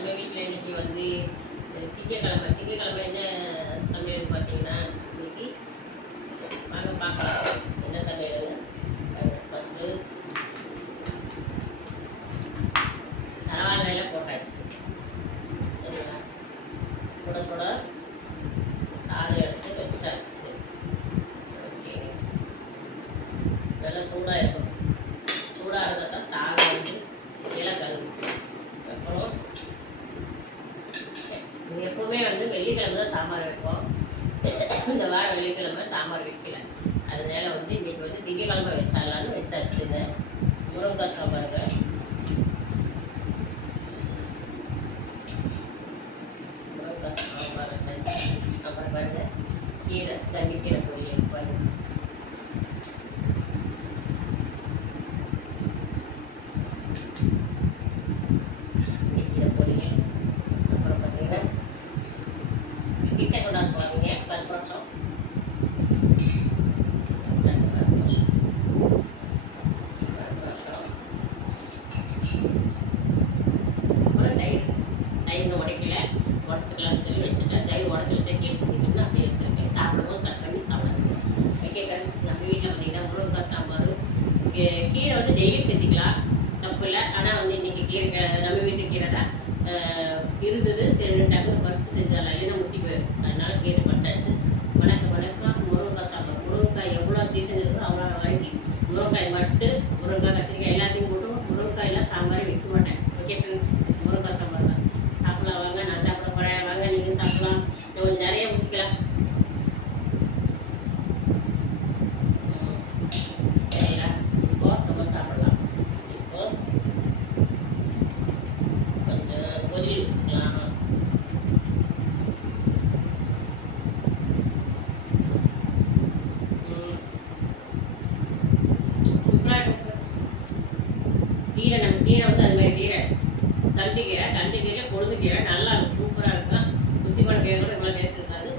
நம்ம வீட்டில் இன்னைக்கு வந்து திங்கக்கிழமை என்ன சமையல் பார்த்தீங்கன்னா இன்னைக்கு வாங்க பார்க்கலாம் என்ன சமையல். ஃபஸ்ட்டு தலவாழையில் போட்டாச்சு சரிங்களா. கூட கூட சாதம் எடுத்து வச்சாச்சு. ஓகே, நல்லா சூடாக இருக்கும். சூடாக இருந்தால் தான் சாதம் வந்து இலக்கரும். அப்புறம் எப்போவுமே வந்து வெள்ளிக்கிழமை தான் சாம்பார் வைப்போம். இந்த வாரம் வெள்ளிக்கிழமை சாம்பார் வைக்கல. அதனால வந்து இன்றைக்கி வந்து திங்கக்கிழமை வச்சாலான்னு வச்சாச்சுங்க. முருங்கைக்காய் சாம்பாருங்க. முருங்கைக்காய் சாம்பார் வச்சாச்சு. அப்புறம் பாருங்க கீரை, தண்ணிக்கீரை பொரியல் பாருங்க. கிட்ட கொண்டாந்து போவீங்க கல்பாசம் அப்புறம் தயிர் உடைக்கல, உடச்சிக்கலாம்னு சொல்லி வச்சுட்டேன். தயிர் உடச்சி வச்சா கேட்டுக்கிட்டீங்கன்னா அப்படியே வச்சுருக்கேன். சாப்பிடும்போது கட் பண்ணி சாப்பிடுங்க. ஓகே ஃப்ரெண்ட்ஸ், நம்ம வீட்டில் பார்த்தீங்கன்னா முருங்கைக்காய் சாம்பார். கீரை வந்து டெய்லி சேர்த்திக்கலாம், தப்பு இல்லை. ஆனால் வந்து இன்றைக்கி கீரை நம்ம வீட்டு கீரை தான் இருந்தது. சரி 2 டக்கு பறித்து செஞ்சாலும் இல்லைன்னா முத்தி போயிடும். அதனால கீரை பறிச்சாச்சு. வணக்கம் முருங்கைக்காய் சாம்பார். முருங்கைக்காய் எவ்வளோ சீசன் இருக்கோ அவ்வளோ வாங்கி முருங்கைக்காய் மட்டும், முருங்கைக்காய் கத்திரிக்காய் எல்லாத்தையும் போட்டு முருங்கைக்காயெல்லாம் சாம்பார் வைக்க மாட்டேன். ஓகே ஃப்ரெண்ட்ஸ், முருங்கைக்காய் சாம்பார் தான். சாப்பிடலாம் வாங்க, நான் சாப்பிட போகிறேன் வாங்க, நீங்கள் சாப்பிடலாம். கொஞ்சம் நிறைய ஊற்றிக்கலாம். சரிங்களா, இப்போ நம்ம சாப்பிடலாம். இப்போ கொஞ்சம் பொரியல் வச்சுக்கலாம். கீரை வந்து அது மாதிரி கீரை, தண்டு கீரை கொழுந்து கீரை நல்லா இருக்கும், சூப்பராக இருக்கும். குத்திப்பான கீரை கூட இவ்வளோ டேஸ்ட் இருக்காது.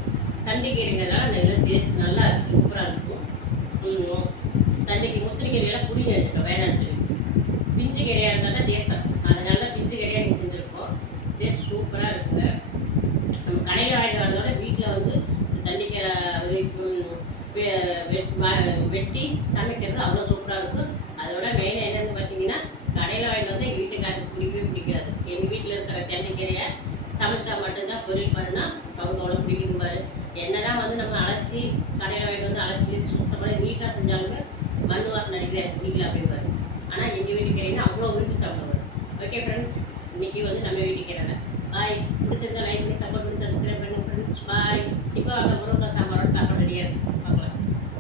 தண்டு கீரைங்கிறதுனால நல்ல டேஸ்ட் நல்லா இருக்கும், சூப்பராக இருக்கும். தண்ணிக்கு முத்திரி கீரையெல்லாம் புடிங்க வச்சுருக்கோம் வேணாம்னு சொல்லி. பிஞ்சு கீரையாக இருந்தால் தான் டேஸ்ட்டாக இருக்கும். அதனால தான் பிஞ்சு கீரையாக நீங்கள் செஞ்சுருக்கோம். டேஸ்ட் சூப்பராக இருக்குங்க. நம்ம கடையில் வாங்கிட்டு வரதோட வீட்டில் வந்து தண்ணிக்கீரை வெட்டி சமைக்கிறது அவ்வளோ சூப்பராக இருக்கும். அதோட மெயின் என்னென்னு பார்த்தீங்கன்னா, கடையில் வாங்கிட்டு வந்து எங்கள் வீட்டுக்காரருக்கு பிடிக்கவே பிடிக்காது. எங்கள் வீட்டில் இருக்கிற தண்ணிக்கீரையை சமைச்சா மட்டும்தான் பொரியல் பண்ணால் அவங்க அவ்வளோ பிடிக்கும் பாரு. என்ன தான் வந்து நம்ம அலசி கடையில் வாங்கிட்டு வந்து அலசி சுத்தமாக நீட்டாக செஞ்சாலுமே மண் வாசனை அடிக்கிற எனக்கு பிடிக்கல அப்படின்பாரு. ஆனால் எங்கள் வீட்டு கீரைன்னா அவ்வளோ விரும்பி சாப்பிடுவாரு. ஓகே ஃப்ரெண்ட்ஸ், இன்றைக்கி வந்து நம்ம வீட்டு கீரை பாய். பிடிச்சிருந்தா லைக் பண்ணி சப்போர்ட் பண்ணி